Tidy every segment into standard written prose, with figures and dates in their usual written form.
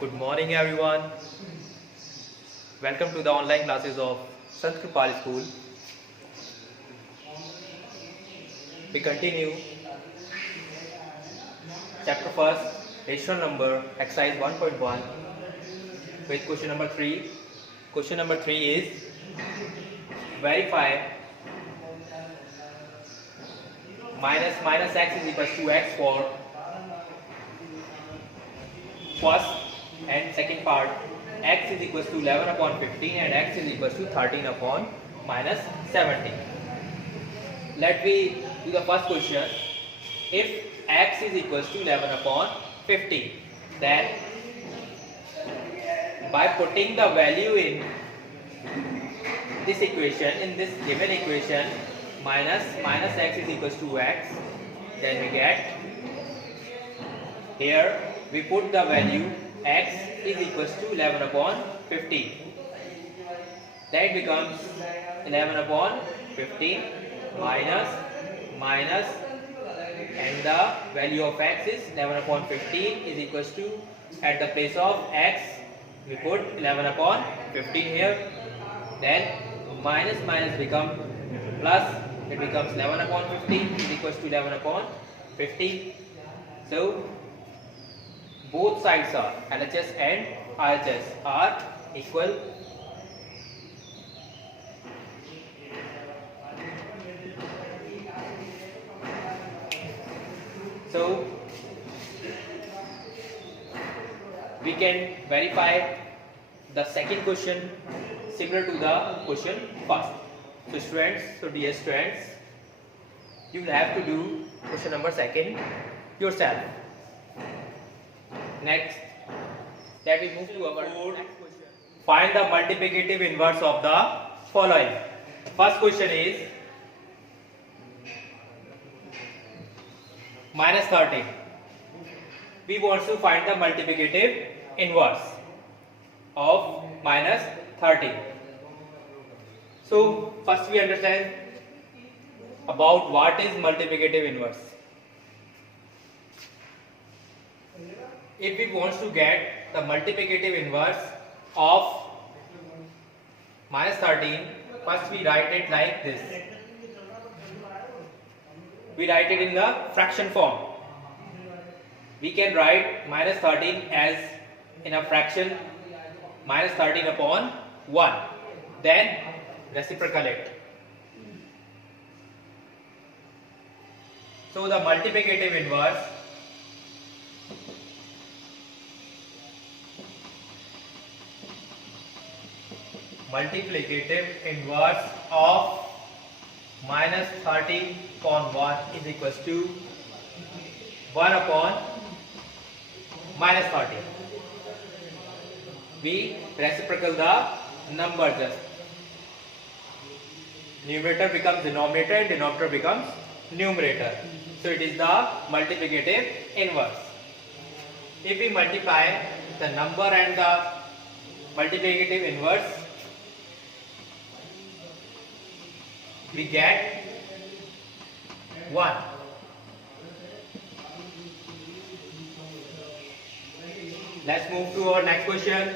Good morning everyone. Welcome to the online classes of Sant Kripal School. We continue chapter first, rational number, exercise 1.1 with question number 3. Question number 3 is verify minus x is equals to x for first and second part, x is equals to 11 upon 15 and x is equals to 13 upon minus 17. Let me do the first question. If x is equals to 11 upon 15, then by putting the value in this equation, in this given equation, minus x is equals to x, then we get here we put the value x is equals to 11 upon 15. That becomes 11 upon 15 minus and the value of x is 11 upon 15 is equals to, at the place of x we put 11 upon 15 here, then minus become plus, it becomes 11 upon 15 is equals to 11 upon 15. So both sides are LHS and RHS are equal. So we can verify the second question similar to the question first. So students, dear students, you will have to do question number second yourself. Next, let me move to our next question. Find the multiplicative inverse of the following. First question is minus 13. We want to find the multiplicative inverse of minus 13. So first we understand about what is multiplicative inverse. If we want to get the multiplicative inverse of minus 13, first we write it like this. We write it in the fraction form. We can write minus 13 as in a fraction minus 13 upon 1. Then reciprocal it. So the multiplicative inverse of minus 13 upon 1 is equals to 1 upon minus 13. We reciprocal the number just. Numerator becomes denominator and denominator becomes numerator. So it is the multiplicative inverse. If we multiply the number and the multiplicative inverse, we get 1. Let's move to our next question.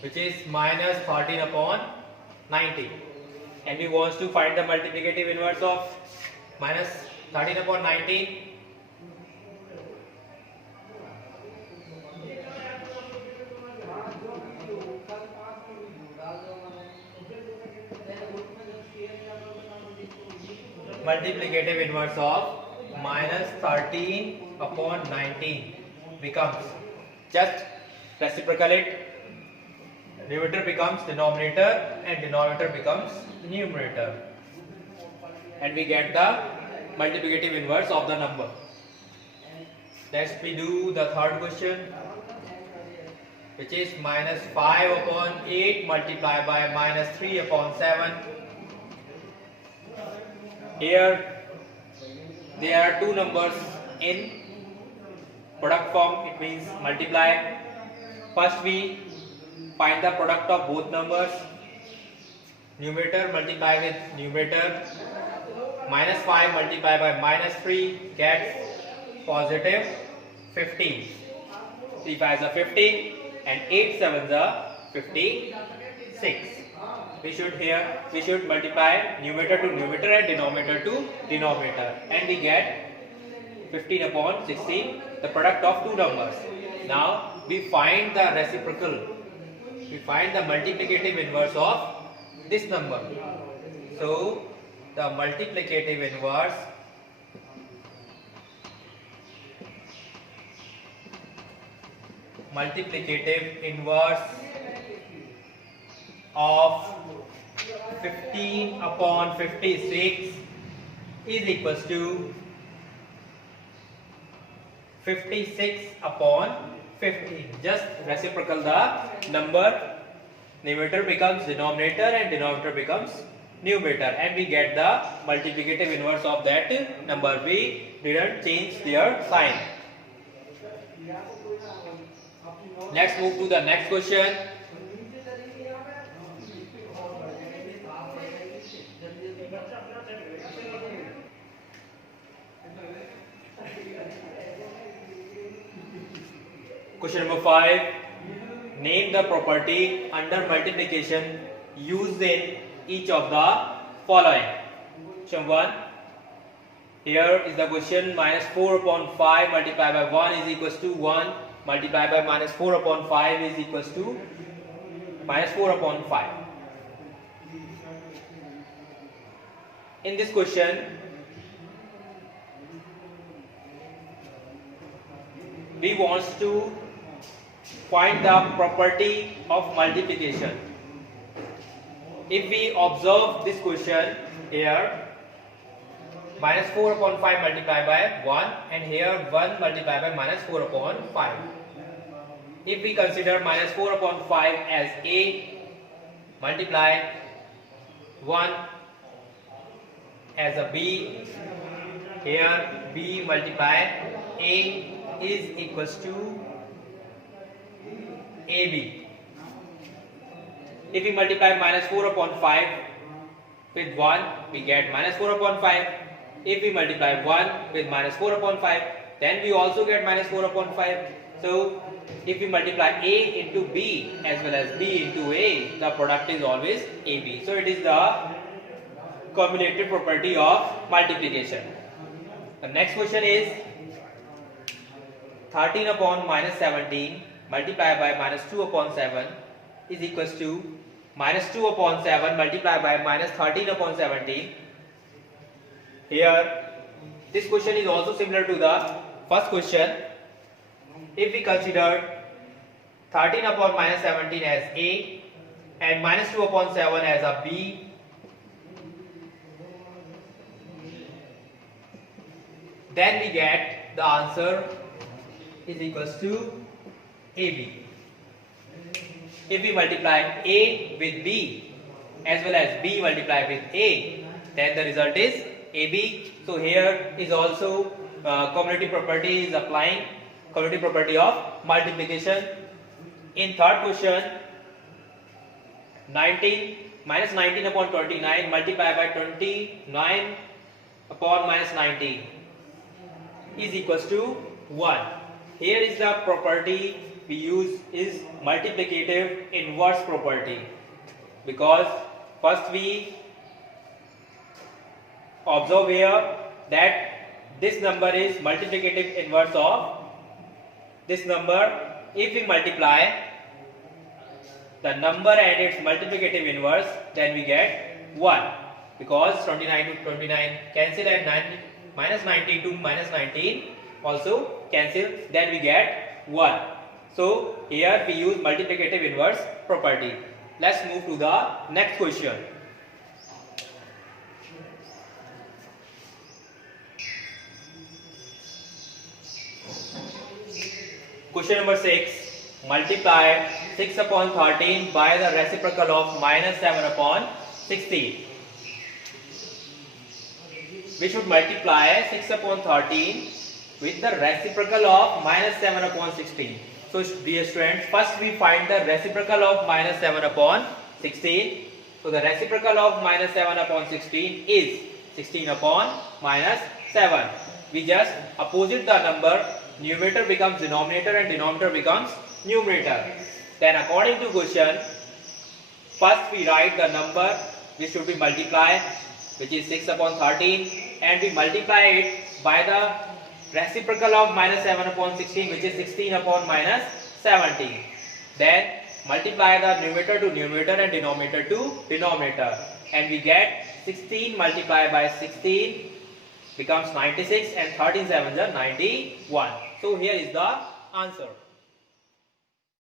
Which is minus 13 upon 90. And we want to find the multiplicative inverse of minus 13 upon 90. Multiplicative inverse of minus 13 upon 19 becomes, just reciprocal it, numerator becomes denominator and denominator becomes numerator, and we get the multiplicative inverse of the number. Next we do the third question, which is minus 5 upon 8 multiplied by minus 3 upon 7. Here there are two numbers in product form, it means multiply. First we find the product of both numbers. numerator multiply with numerator, minus 5 multiplied by minus 3 gets positive 15. 3 5s are 15 and 8 7s are 56. We should multiply numerator to numerator and denominator to denominator, and we get 15 upon 16, the product of two numbers. Now we find the reciprocal. We find the multiplicative inverse of this number. So the multiplicative inverse of 15 upon 56 is equals to 56 upon 15. Just reciprocal the number, numerator becomes denominator and denominator becomes numerator, and we get the multiplicative inverse of that number. We didn't change their sign. Let's move to the next question. Question number 5. Name the property under multiplication used in each of the following. Question 1. Here is the question: minus 4 upon 5 multiplied by 1 is equals to 1 multiplied by minus 4 upon 5 is equals to minus 4 upon 5. In this question, we want to find the property of multiplication. If we observe this question here, minus 4 upon 5 multiplied by 1, and here 1 multiplied by minus 4 upon 5. If we consider minus 4 upon 5 as A, multiply 1 as a B, here B multiply A is equals to AB. If we multiply minus 4 upon 5 with 1, we get minus 4 upon 5. If we multiply 1 with minus 4 upon 5, then we also get minus 4 upon 5. So if we multiply A into B as well as B into A, the product is always AB. So it is the cumulative property of multiplication. The next question is 13 upon minus 17 multiplied by minus 2 upon 7 is equals to minus 2 upon 7 multiplied by minus 13 upon 17. Here, this question is also similar to the first question. If we consider 13 upon minus 17 as A and minus 2 upon 7 as a B, then we get the answer is equals to AB. If we multiply A with B as well as B multiply with A, then the result is AB. So here is also cumulative property is applying, cumulative property of multiplication. In third question, 19 upon 29 multiplied by 29 upon minus 19 is equals to 1. Here is the property we use is multiplicative inverse property, because first we observe here that this number is multiplicative inverse of this number. If we multiply the number and its multiplicative inverse, then we get 1, because 29 to 29 cancel and minus 19 to minus 19 also cancel, then we get 1. So here we use multiplicative inverse property. Let's move to the next question. Question number 6. Multiply 6 upon 13 by the reciprocal of minus 7 upon 16. We should multiply 6 upon 13 with the reciprocal of minus 7 upon 16. So dear students, first we find the reciprocal of minus 7 upon 16. So the reciprocal of minus 7 upon 16 is 16 upon minus 7. We just opposite the number, numerator becomes denominator and denominator becomes numerator. Then according to question, first we write the number which should be multiplied, which is 6 upon 13, and we multiply it by the reciprocal of minus 7 upon 16, which is 16 upon minus 17. Then multiply the numerator to numerator and denominator to denominator, and we get 16 multiplied by 16 becomes 96, and 13 sevens are 91. So here is the answer.